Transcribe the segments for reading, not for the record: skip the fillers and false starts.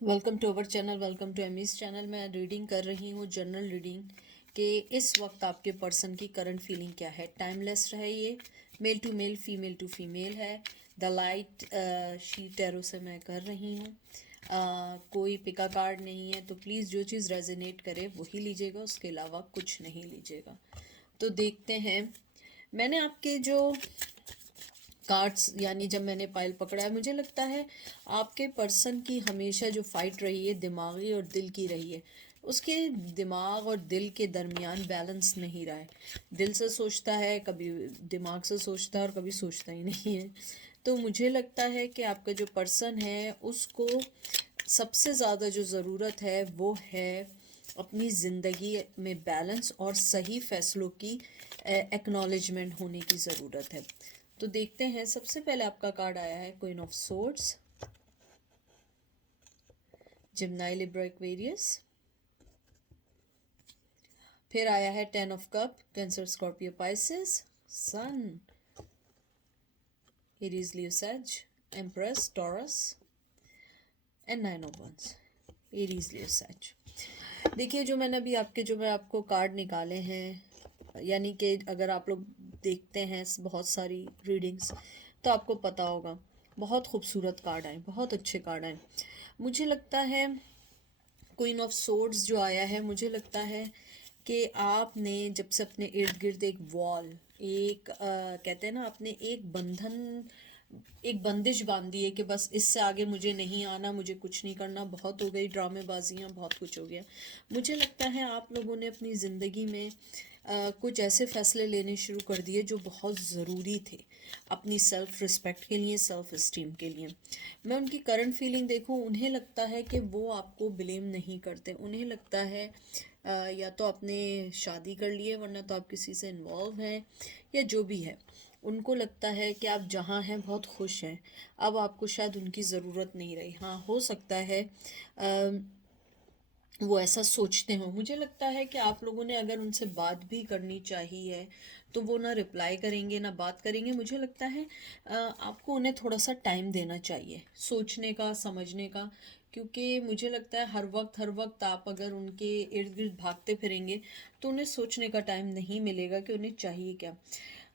Welcome to our channel, welcome to Amy's channel. मैं reading कर रही हूँ, जनरल रीडिंग कि इस वक्त आपके पर्सन की करंट फीलिंग क्या है। टाइमलेस है ये, male to male, female to female है। द लाइट शीट टैरो से मैं कर रही हूँ। कोई पिका कार्ड नहीं है, तो प्लीज़ जो चीज़ रेजोनेट करे वही लीजिएगा, उसके अलावा कुछ नहीं लीजिएगा। तो देखते हैं। मैंने आपके जो कार्ड्स, यानी जब मैंने पाइल पकड़ा है, मुझे लगता है आपके पर्सन की हमेशा जो फाइट रही है दिमागी और दिल की रही है। उसके दिमाग और दिल के दरमियान बैलेंस नहीं रहा है। दिल से सोचता है, कभी दिमाग से सोचता है और कभी सोचता ही नहीं है। तो मुझे लगता है कि आपका जो पर्सन है उसको सबसे ज़्यादा जो ज़रूरत है वो है अपनी ज़िंदगी में बैलेंस और सही फैसलों की एक्नॉलेजमेंट होने की ज़रूरत है। तो देखते हैं। सबसे पहले आपका कार्ड आया है queen of swords, Gemini, Libra, Aquarius. फिर आया है ten of cup, Cancer, Scorpio, Pisces, sun, Aries, Leo, sage, empress, Taurus and nine of wands, Aries, Leo, sage. देखिए, जो मैंने अभी मैं आपको कार्ड निकाले हैं, यानी कि अगर आप लोग देखते हैं बहुत सारी रीडिंग्स तो आपको पता होगा, बहुत खूबसूरत कार्ड आए, बहुत अच्छे कार्ड आए। मुझे लगता है क्वीन ऑफ सोर्ड्स जो आया है, मुझे लगता है कि आपने जब से अपने इर्द गिर्द एक वॉल, एक कहते हैं ना, आपने एक बंधन, एक बंदिश बांधी है कि बस इससे आगे मुझे नहीं आना, मुझे कुछ नहीं करना, बहुत हो गई ड्रामेबाजियाँ, बहुत कुछ हो गया। मुझे लगता है आप लोगों ने अपनी ज़िंदगी में कुछ ऐसे फैसले लेने शुरू कर दिए जो बहुत ज़रूरी थे अपनी सेल्फ़ रिस्पेक्ट के लिए, सेल्फ़ इस्टीम के लिए। मैं उनकी करंट फीलिंग देखूं, उन्हें लगता है कि वो आपको ब्लेम नहीं करते। उन्हें लगता है या तो आपने शादी कर ली है, वरना तो आप किसी से इन्वॉल्व हैं, या जो भी है। उनको लगता है कि आप जहाँ हैं बहुत खुश हैं, अब आपको शायद उनकी ज़रूरत नहीं रही। हाँ, हो सकता है वो ऐसा सोचते हो। मुझे लगता है कि आप लोगों ने अगर उनसे बात भी करनी चाहिए तो वो ना रिप्लाई करेंगे ना बात करेंगे। मुझे लगता है आपको उन्हें थोड़ा सा टाइम देना चाहिए, सोचने का, समझने का। क्योंकि मुझे लगता है हर वक्त आप अगर उनके इर्द गिर्द भागते फिरेंगे तो उन्हें सोचने का टाइम नहीं मिलेगा कि उन्हें चाहिए क्या।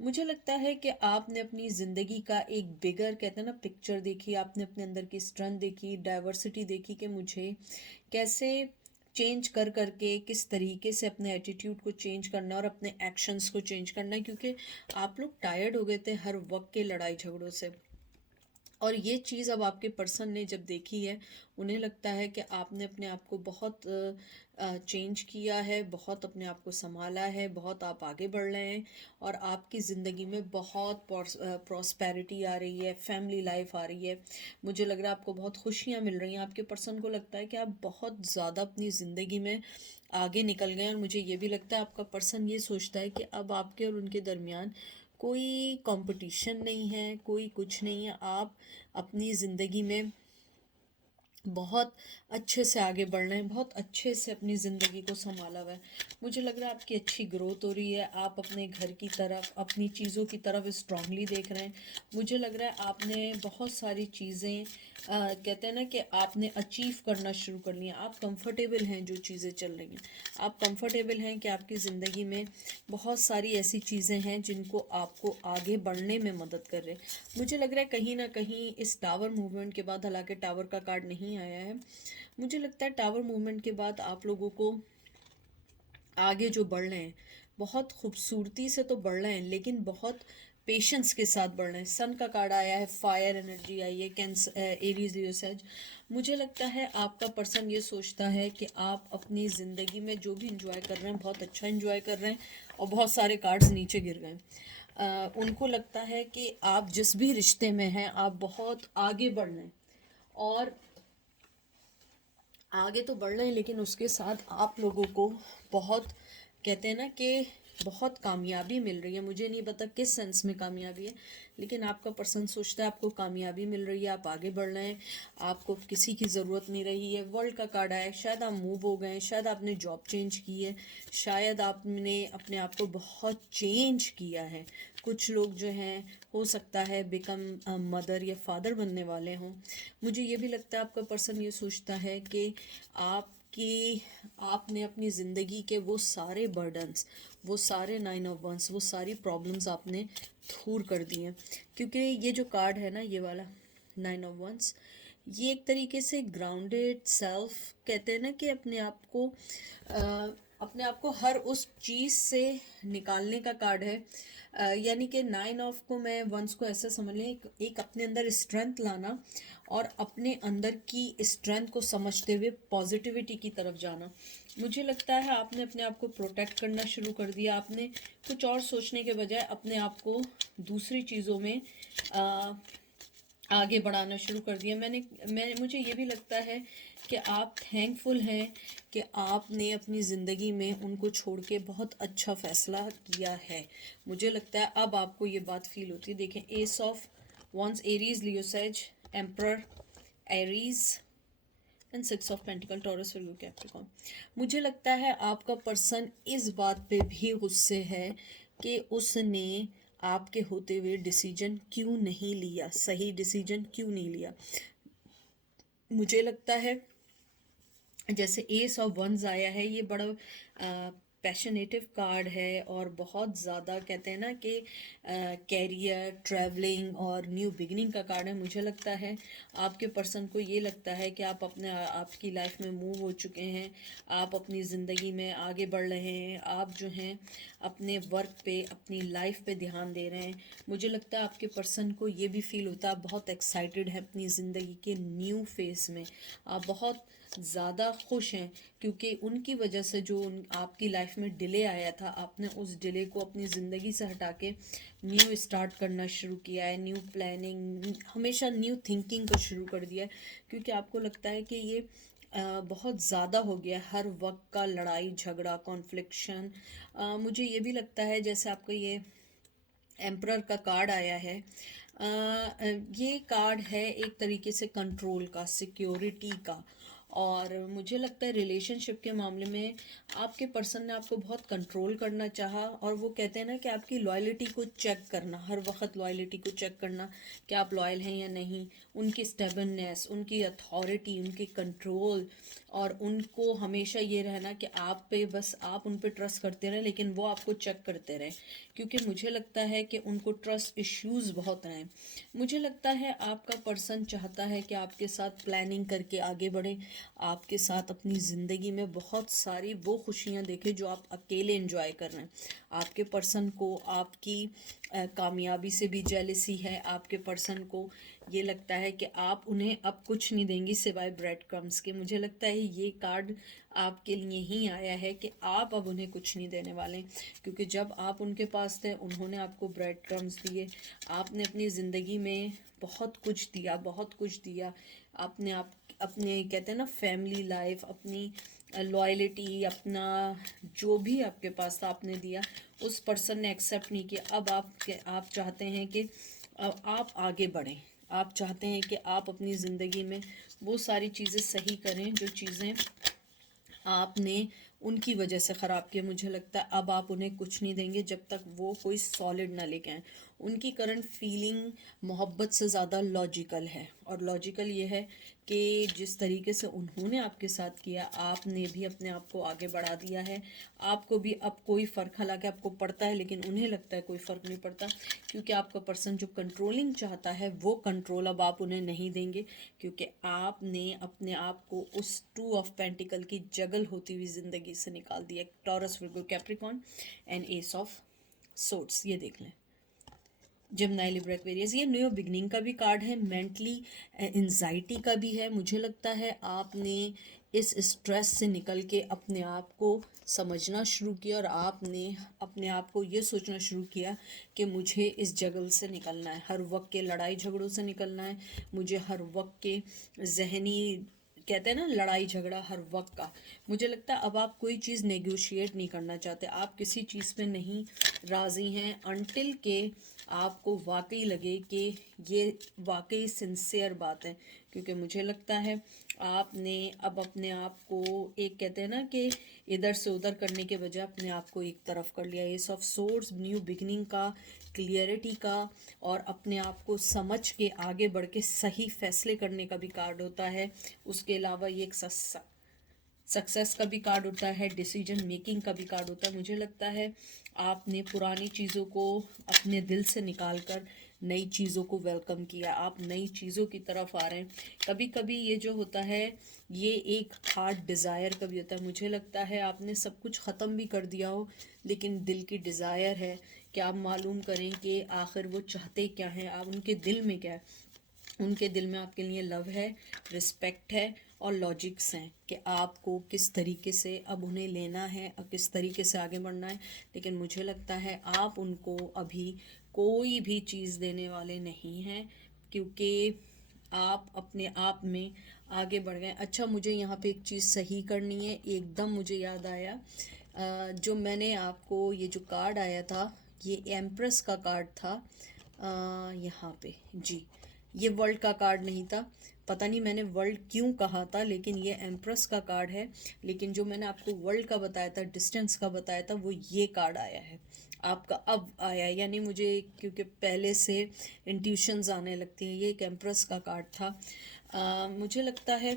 मुझे लगता है कि आपने अपनी ज़िंदगी का एक बिगर, कहते हैं ना, पिक्चर देखी। आपने अपने अंदर की स्ट्रेंथ देखी, डाइवर्सिटी देखी कि मुझे कैसे चेंज कर करके, किस तरीके से अपने एटीट्यूड को चेंज करना और अपने एक्शंस को चेंज करना है। क्योंकि आप लोग टायर्ड हो गए थे हर वक्त के लड़ाई झगड़ों से। और ये चीज़ अब आपके पर्सन ने जब देखी है, उन्हें लगता है कि आपने अपने आप को बहुत चेंज किया है, बहुत अपने आप को संभाला है, बहुत आप आगे बढ़ रहे हैं और आपकी ज़िंदगी में बहुत प्रॉस्पेरिटी आ रही है, फैमिली लाइफ आ रही है। मुझे लग रहा है आपको बहुत खुशियाँ मिल रही हैं। आपके पर्सन को लगता है कि आप बहुत ज़्यादा अपनी ज़िंदगी में आगे निकल गए हैं। और मुझे ये भी लगता है आपका पर्सन ये सोचता है कि अब आपके और उनके दरमियान कोई कंपटीशन नहीं है, कोई कुछ नहीं है। आप अपनी ज़िंदगी में बहुत अच्छे से आगे बढ़ रहे हैं, बहुत अच्छे से अपनी ज़िंदगी को संभाला हुआ है। मुझे लग रहा है आपकी अच्छी ग्रोथ हो रही है, आप अपने घर की तरफ, अपनी चीज़ों की तरफ स्ट्रांगली देख रहे हैं। मुझे लग रहा है आपने बहुत सारी चीज़ें, कहते हैं ना, कि आपने अचीव करना शुरू कर लिया। आप कंफर्टेबल हैं जो चीज़ें चल रही हैं, आप कंफर्टेबल हैं कि आपकी ज़िंदगी में बहुत सारी ऐसी चीज़ें हैं जिनको आपको आगे बढ़ने में मदद कर रहे हैं। मुझे लग रहा है कहीं ना कहीं इस टावर मूवमेंट के बाद, हालांकि टावर का कार्ड नहीं आया है, मुझे लगता है टावर मूवमेंट के बाद आप लोगों को आगे जो बढ़ रहे हैं, बहुत खूबसूरती से तो बढ़ रहे हैं, लेकिन बहुत पेशेंस के साथ बढ़ रहे हैं। सन का कार्ड आया है, फायर एनर्जी आई है, कैंसर, एरीज, लियो, सैज। मुझे लगता है आपका पर्सन ये सोचता है कि आप अपनी ज़िंदगी में जो भी इंजॉय कर रहे हैं बहुत अच्छा इंजॉय कर रहे हैं। और बहुत सारे कार्ड्स नीचे गिर गए। उनको लगता है कि आप जिस भी रिश्ते में हैं आप बहुत आगे बढ़ रहे हैं, और आगे तो बढ़ रहे हैं, लेकिन उसके साथ आप लोगों को बहुत, कहते हैं ना, कि बहुत कामयाबी मिल रही है। मुझे नहीं पता किस सेंस में कामयाबी है, लेकिन आपका पर्सन सोचता है आपको कामयाबी मिल रही है, आप आगे बढ़ रहे हैं, आपको किसी की ज़रूरत नहीं रही है। वर्ल्ड का कार्ड आया है, शायद आप मूव हो गए हैं, शायद आपने जॉब चेंज की है, शायद आपने अपने आप को बहुत चेंज किया है। कुछ लोग जो हैं हो सकता है बिकम मदर या फादर बनने वाले हों। मुझे ये भी लगता है आपका पर्सन ये सोचता है कि आपने अपनी ज़िंदगी के वो सारे बर्डन्स, वो सारे 9 ऑफ वंस, वो सारी प्रॉब्लम्स आपने दूर कर दी हैं। क्योंकि ये जो कार्ड है ना, ये वाला 9 ऑफ वंस, ये एक तरीके से ग्राउंडेड सेल्फ कहते हैं ना, कि अपने आप को हर उस चीज़ से निकालने का कार्ड है। यानी कि 9 ऑफ को मैं वंस को ऐसा समझ लें, एक अपने अंदर स्ट्रेंथ लाना और अपने अंदर की स्ट्रेंथ को समझते हुए पॉजिटिविटी की तरफ जाना। मुझे लगता है आपने अपने आप को प्रोटेक्ट करना शुरू कर दिया। आपने कुछ और सोचने के बजाय अपने आप को दूसरी चीज़ों में आगे बढ़ाना शुरू कर दिया। मुझे ये भी लगता है कि आप थैंकफुल हैं कि आपने अपनी ज़िंदगी में उनको छोड़ के बहुत अच्छा फ़ैसला किया है। मुझे लगता है अब आपको ये बात फील होती है। देखें, ace of wands, Aries, Leo, sage, emperor, Aries and 6 of pentacle, Taurus, Virgo, Capricorn. मुझे लगता है आपका पर्सन इस बात पे भी गुस्से है कि उसने आपके होते हुए डिसीजन क्यों नहीं लिया, सही डिसीजन क्यों नहीं लिया। मुझे लगता है जैसे एस ऑफ वंस आया है, ये बड़ा पैशनेटिव कार्ड है और बहुत ज़्यादा कहते हैं ना कि कैरियर, ट्रैवलिंग और न्यू बिगिनिंग का कार्ड है। मुझे लगता है आपके पर्सन को ये लगता है कि आपकी लाइफ में मूव हो चुके हैं, आप अपनी ज़िंदगी में आगे बढ़ रहे हैं, आप जो हैं अपने वर्क पे, अपनी लाइफ पे ध्यान दे रहे हैं। मुझे लगता है आपके पर्सन को ये भी फील होता है आप बहुत एक्साइटेड है अपनी ज़िंदगी के न्यू फेस में, आप बहुत ज़्यादा खुश हैं, क्योंकि उनकी वजह से जो आपकी लाइफ में डिले आया था, आपने उस डिले को अपनी ज़िंदगी से हटा के न्यू स्टार्ट करना शुरू किया है, न्यू प्लानिंग, हमेशा न्यू थिंकिंग को शुरू कर दिया है। क्योंकि आपको लगता है कि ये बहुत ज़्यादा हो गया, हर वक्त का लड़ाई झगड़ा, कॉन्फ्लिक्शन। मुझे ये भी लगता है जैसे आपका ये एम्परर का कार्ड आया है, ये कार्ड है एक तरीके से कंट्रोल का, सिक्योरिटी का। और मुझे लगता है रिलेशनशिप के मामले में आपके पर्सन ने आपको बहुत कंट्रोल करना चाहा, और वो कहते हैं ना कि आपकी लॉयल्टी को चेक करना, हर वक्त लॉयल्टी को चेक करना कि आप लॉयल हैं या नहीं, उनकी स्टेबलनेस, उनकी अथॉरिटी, उनकी कंट्रोल, और उनको हमेशा ये रहना कि आप उन पे ट्रस्ट करते रहें, लेकिन वो आपको चेक करते रहें। क्योंकि मुझे लगता है कि उनको ट्रस्ट इश्यूज़ बहुत हैं। मुझे लगता है आपका पर्सन चाहता है कि आपके साथ प्लानिंग करके आगे बढ़े, आपके साथ अपनी ज़िंदगी में बहुत सारी वो खुशियाँ देखें जो आप अकेले एंजॉय कर रहे हैं। आपके पर्सन को आपकी कामयाबी से भी जेलसी है। आपके पर्सन को ये लगता है कि आप उन्हें अब कुछ नहीं देंगी सिवाय ब्रेड क्रम्स के। मुझे लगता है ये कार्ड आपके लिए ही आया है कि आप अब उन्हें कुछ नहीं देने वाले, क्योंकि जब आप उनके पास थे उन्होंने आपको ब्रेड क्रम्स दिए। आपने अपनी ज़िंदगी में बहुत कुछ दिया, बहुत कुछ दिया। अपने कहते हैं ना फैमिली लाइफ, अपनी लॉयल्टी, अपना जो भी आपके पास था आपने दिया। उस पर्सन ने एक्सेप्ट नहीं किया। अब आप चाहते हैं कि आप आगे बढ़ें, आप चाहते हैं कि आप अपनी ज़िंदगी में वो सारी चीज़ें सही करें जो चीज़ें आपने उनकी वजह से ख़राब किया। मुझे लगता है अब आप उन्हें कुछ नहीं देंगे जब तक वो कोई सॉलिड ना लेके आएँ। उनकी करंट फीलिंग मोहब्बत से ज़्यादा लॉजिकल है, और लॉजिकल ये है कि जिस तरीके से उन्होंने आपके साथ किया, आपने भी अपने आप को आगे बढ़ा दिया है। आपको भी अब कोई फ़र्क, हालांकि आपको पड़ता है लेकिन उन्हें लगता है कोई फ़र्क नहीं पड़ता, क्योंकि आपका पर्सन जो कंट्रोलिंग चाहता है वो कंट्रोल अब आप उन्हें नहीं देंगे, क्योंकि आपने अपने आप को उस 2 ऑफ पेंटिकल की जगल होती हुई ज़िंदगी से निकाल दिया। Taurus, Virgo, Capricorn and S of swords, ये देख लें। जेमिनी, लिब्रा, एक्वेरियस, ये न्यू बिगनिंग का भी कार्ड है, मेंटली एंजाइटी का भी है। मुझे लगता है आपने इस स्ट्रेस से निकल के अपने आप को समझना शुरू किया, और आपने अपने आप को ये सोचना शुरू किया कि मुझे इस जगल से निकलना है, हर वक्त के लड़ाई झगड़ों से निकलना है, मुझे हर वक्त के जहनी कहते हैं ना लड़ाई झगड़ा हर वक्त का। मुझे लगता है अब आप कोई चीज़ नेगोशिएट नहीं करना चाहते, आप किसी चीज़ पे नहीं राज़ी हैं अनटिल के आपको वाकई लगे कि ये वाकई सिंसियर बात है। क्योंकि मुझे लगता है आपने अब अपने आप को एक कहते हैं ना कि इधर से उधर करने के बजाय अपने आप को एक तरफ कर लिया। S of swords new beginning का, क्लियरिटी का, और अपने आप को समझ के आगे बढ़ के सही फैसले करने का भी कार्ड होता है। उसके अलावा ये एक सक्सेस का भी कार्ड होता है, डिसीजन मेकिंग का भी कार्ड होता है। मुझे लगता है आपने पुरानी चीज़ों को अपने दिल से निकाल कर नई चीज़ों को वेलकम किया, आप नई चीज़ों की तरफ आ रहे हैं। कभी कभी ये जो होता है ये एक हार्ट डिज़ायर का भी होता है। मुझे लगता है आपने सब कुछ ख़त्म भी कर दिया हो लेकिन दिल की डिज़ायर है कि आप मालूम करें कि आखिर वो चाहते क्या हैं, आप उनके दिल में क्या है। उनके दिल में आपके लिए लव है, रिस्पेक्ट है और लॉजिक्स हैं कि आपको किस तरीके से अब उन्हें लेना है और किस तरीके से आगे बढ़ना है। लेकिन मुझे लगता है आप उनको अभी कोई भी चीज़ देने वाले नहीं हैं क्योंकि आप अपने आप में आगे बढ़ गए। अच्छा, मुझे यहाँ पे एक चीज़ सही करनी है, एकदम मुझे याद आया। जो मैंने आपको ये जो कार्ड आया था ये एम्प्रेस का कार्ड था। यहाँ पे जी, ये वर्ल्ड का कार्ड नहीं था। पता नहीं मैंने वर्ल्ड क्यों कहा था, लेकिन ये एम्प्रेस का कार्ड है। लेकिन जो मैंने आपको वर्ल्ड का बताया था, डिस्टेंस का बताया था, वो ये कार्ड आया है आपका अब आया है। यानी मुझे क्योंकि पहले से इंट्यूशंस आने लगती हैं, ये एक एम्प्रेस का कार्ड था। मुझे लगता है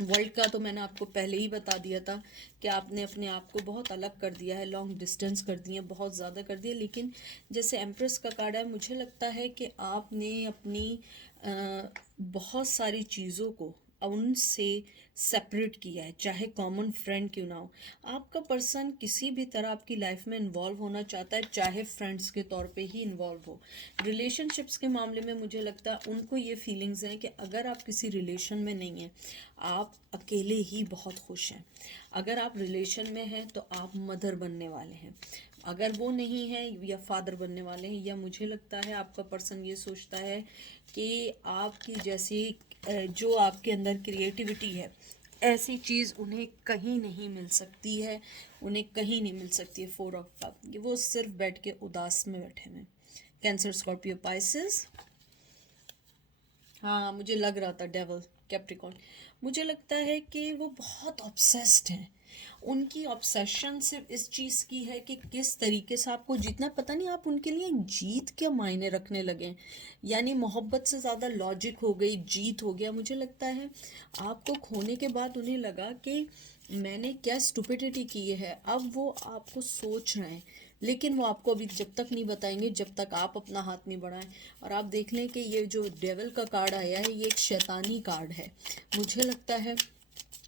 वर्ल्ड का तो मैंने आपको पहले ही बता दिया था कि आपने अपने आप को बहुत अलग कर दिया है, लॉन्ग डिस्टेंस कर दिए, बहुत ज़्यादा कर दिया। लेकिन जैसे एम्प्रेस का कार्ड है, मुझे लगता है कि आपने अपनी बहुत सारी चीज़ों को उनसे सेपरेट किया है, चाहे कॉमन फ्रेंड क्यों ना हो। आपका पर्सन किसी भी तरह आपकी लाइफ में इन्वॉल्व होना चाहता है, चाहे फ्रेंड्स के तौर पे ही इन्वॉल्व हो। रिलेशनशिप्स के मामले में मुझे लगता है उनको ये फीलिंग्स हैं कि अगर आप किसी रिलेशन में नहीं हैं, आप अकेले ही बहुत खुश हैं। अगर आप रिलेशन में हैं तो आप मदर बनने वाले हैं, अगर वो नहीं है या फादर बनने वाले हैं। या मुझे लगता है आपका पर्सन ये सोचता है कि आपकी जैसी जो आपके अंदर क्रिएटिविटी है, ऐसी चीज़ उन्हें कहीं नहीं मिल सकती है, उन्हें कहीं नहीं मिल सकती है। 4 ऑफ कप, वो सिर्फ बैठ के उदास में बैठे हुए। Cancer, Scorpio, Pisces. हाँ, मुझे लग रहा था डेवल, कैप्रिकॉर्न। मुझे लगता है कि वो बहुत ऑब्सेस्ड हैं। उनकी ऑब्सेशन सिर्फ इस चीज़ की है कि किस तरीके से आपको जीतना। पता नहीं आप उनके लिए जीत क्या मायने रखने लगे हैं। यानी मोहब्बत से ज़्यादा लॉजिक हो गई, जीत हो गया। मुझे लगता है आपको खोने के बाद उन्हें लगा कि मैंने क्या स्टुपिडिटी की है। अब वो आपको सोच रहे हैं, लेकिन वो आपको अभी जब तक नहीं बताएंगे जब तक आप अपना हाथ नहीं बढ़ाएं। और आप देख लें कि ये जो डेविल का कार्ड आया है ये एक शैतानी कार्ड है। मुझे लगता है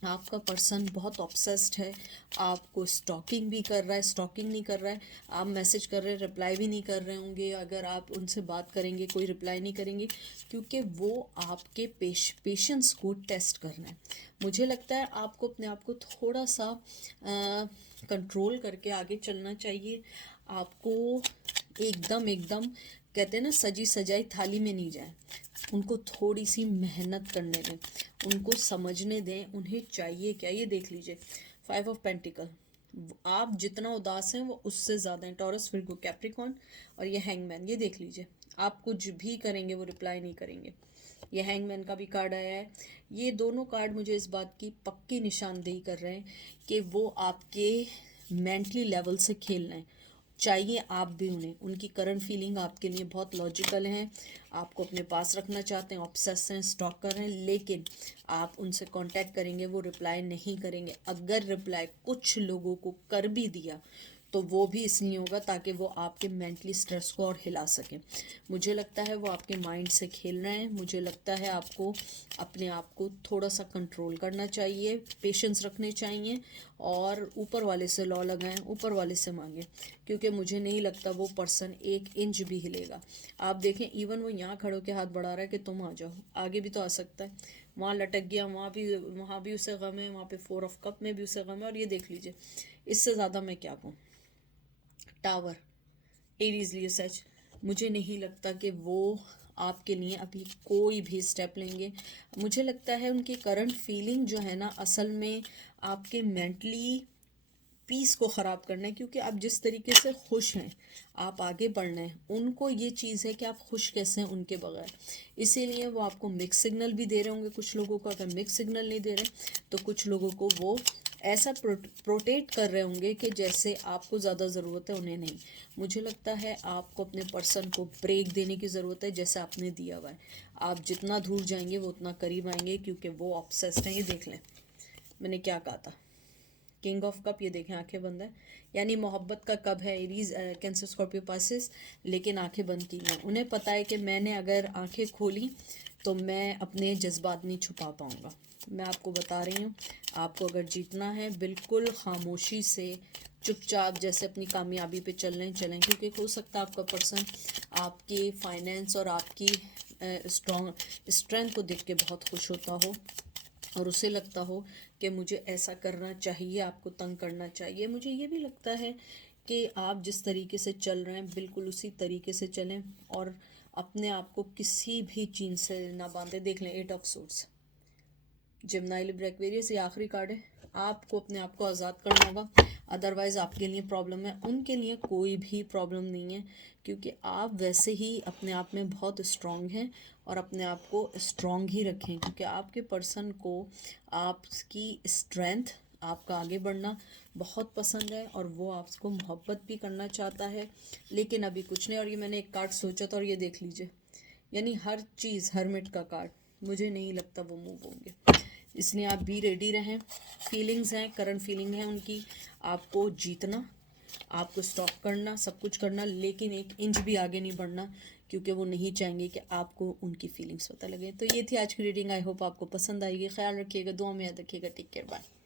आपका पर्सन बहुत ऑब्सेस्ड है, आपको स्टॉकिंग भी कर रहा है, स्टॉकिंग नहीं कर रहा है, आप मैसेज कर रहे हैं रिप्लाई भी नहीं कर रहे होंगे। अगर आप उनसे बात करेंगे कोई रिप्लाई नहीं करेंगे, क्योंकि वो आपके पेशेंस को टेस्ट कर रहे हैं। मुझे लगता है आपको अपने आप को थोड़ा सा कंट्रोल करके आगे चलना चाहिए। आपको एकदम एकदम कहते हैं ना सजी सजाई थाली में नहीं जाए, उनको थोड़ी सी मेहनत करने दें, उनको समझने दें उन्हें चाहिए क्या। ये देख लीजिए 5 ऑफ पेंटिकल, आप जितना उदास हैं वो उससे ज़्यादा हैं। टॉरस, विर्गो, कैप्रिकॉर्न और ये हैंगमैन। ये देख लीजिए आप कुछ भी करेंगे वो रिप्लाई नहीं करेंगे। ये हैंगमैन का भी कार्ड आया है। ये दोनों कार्ड मुझे इस बात की पक्की निशानदेही कर रहे हैं कि वो आपके मेंटली लेवल से खेल रहे हैं। चाहिए आप भी उन्हें, उनकी करंट फीलिंग आपके लिए बहुत लॉजिकल हैं, आपको अपने पास रखना चाहते हैं, ऑब्सेस हैं, स्टॉक कर रहे हैं। लेकिन आप उनसे कांटेक्ट करेंगे वो रिप्लाई नहीं करेंगे। अगर रिप्लाई कुछ लोगों को कर भी दिया तो वो भी इसलिए होगा ताकि वो आपके मेंटली स्ट्रेस को और हिला सकें। मुझे लगता है वो आपके माइंड से खेल रहे हैं। मुझे लगता है आपको अपने आप को थोड़ा सा कंट्रोल करना चाहिए, पेशेंस रखने चाहिए और ऊपर वाले से लॉ लगाएं, ऊपर वाले से मांगें, क्योंकि मुझे नहीं लगता वो पर्सन 1 इंच भी हिलेगा। आप देखें इवन वो यहाँ खड़े होकर हाथ बढ़ा रहा है कि तुम आ जाओ, आगे भी तो आ सकता है। वहाँ लटक गया, वहाँ भी उसे गम है, वहाँ पे 4 ऑफ कप में भी उसे गम है। और ये देख लीजिए, इससे ज़्यादा मैं क्या कहूँ। टावर, एरीज, लियो, सच। मुझे नहीं लगता कि वो आपके लिए अभी कोई भी स्टेप लेंगे। मुझे लगता है उनकी करंट फीलिंग जो है ना, असल में आपके मेंटली पीस को ख़राब करना है, क्योंकि आप जिस तरीके से खुश हैं, आप आगे बढ़ना है, उनको ये चीज़ है कि आप खुश कैसे हैं उनके बगैर। इसीलिए वो आपको मिक्स सिग्नल भी दे रहे होंगे। कुछ लोगों को अगर मिक्स सिग्नल नहीं दे रहे तो कुछ लोगों को वो ऐसा प्रोटेक्ट कर रहे होंगे कि जैसे आपको ज़्यादा ज़रूरत है, उन्हें नहीं। मुझे लगता है आपको अपने पर्सन को ब्रेक देने की ज़रूरत है, जैसे आपने दिया हुआ है। आप जितना दूर जाएंगे वो उतना करीब आएंगे, क्योंकि वो ऑब्सेस्ड हैं। ये देख लें, मैंने क्या कहा था, किंग ऑफ कप, ये देखें आंखें बंद है, यानी मोहब्बत का कब है एरीज कैंसर स्कॉर्पियो पासिस, लेकिन आंखें बंद की हैं। उन्हें पता है कि मैंने अगर आंखें खोली तो मैं अपने जज्बात नहीं छुपा पाऊँगा। मैं आपको बता रही हूँ, आपको अगर जीतना है बिल्कुल खामोशी से चुपचाप जैसे अपनी कामयाबी पे चलें, क्योंकि हो सकता है आपका पर्सन आपकी फाइनेंस और आपकी स्ट्रेंथ को देख के बहुत खुश होता हो और उसे लगता हो कि मुझे ऐसा करना चाहिए, आपको तंग करना चाहिए। मुझे ये भी लगता है कि आप जिस तरीके से चल रहे हैं बिल्कुल उसी तरीके से चलें और अपने आप को किसी भी चीज़ से ना बांधे। देख लें, 8 of suits, Gemini Libra Aquarius, ये आखिरी कार्ड है। आपको अपने आप को आज़ाद करना होगा, अदरवाइज़ आपके लिए प्रॉब्लम है, उनके लिए कोई भी प्रॉब्लम नहीं है, क्योंकि आप वैसे ही अपने आप में बहुत स्ट्रॉन्ग हैं और अपने आप को स्ट्रॉन्ग ही रखें, क्योंकि आपके पर्सन को आपकी स्ट्रेंथ, आपका आगे बढ़ना बहुत पसंद है और वो आपको मोहब्बत भी करना चाहता है, लेकिन अभी कुछ नहीं। और ये मैंने एक कार्ड सोचा था और ये देख लीजिए, यानी हर चीज़ हर्मिट का कार्ड, मुझे नहीं लगता वो मूव होंगे। इसलिए आप बी रेडी रहें। फीलिंग्स हैं, करंट फीलिंग है उनकी, आपको जीतना, आपको स्टॉप करना, सब कुछ करना, लेकिन एक इंच भी आगे नहीं बढ़ना, क्योंकि वो नहीं चाहेंगे कि आपको उनकी फीलिंग्स पता लगे। तो ये थी आज की रीडिंग। आई होप आपको पसंद आएगी। ख्याल रखिएगा, दुआ में याद रखिएगा। Take care, bye.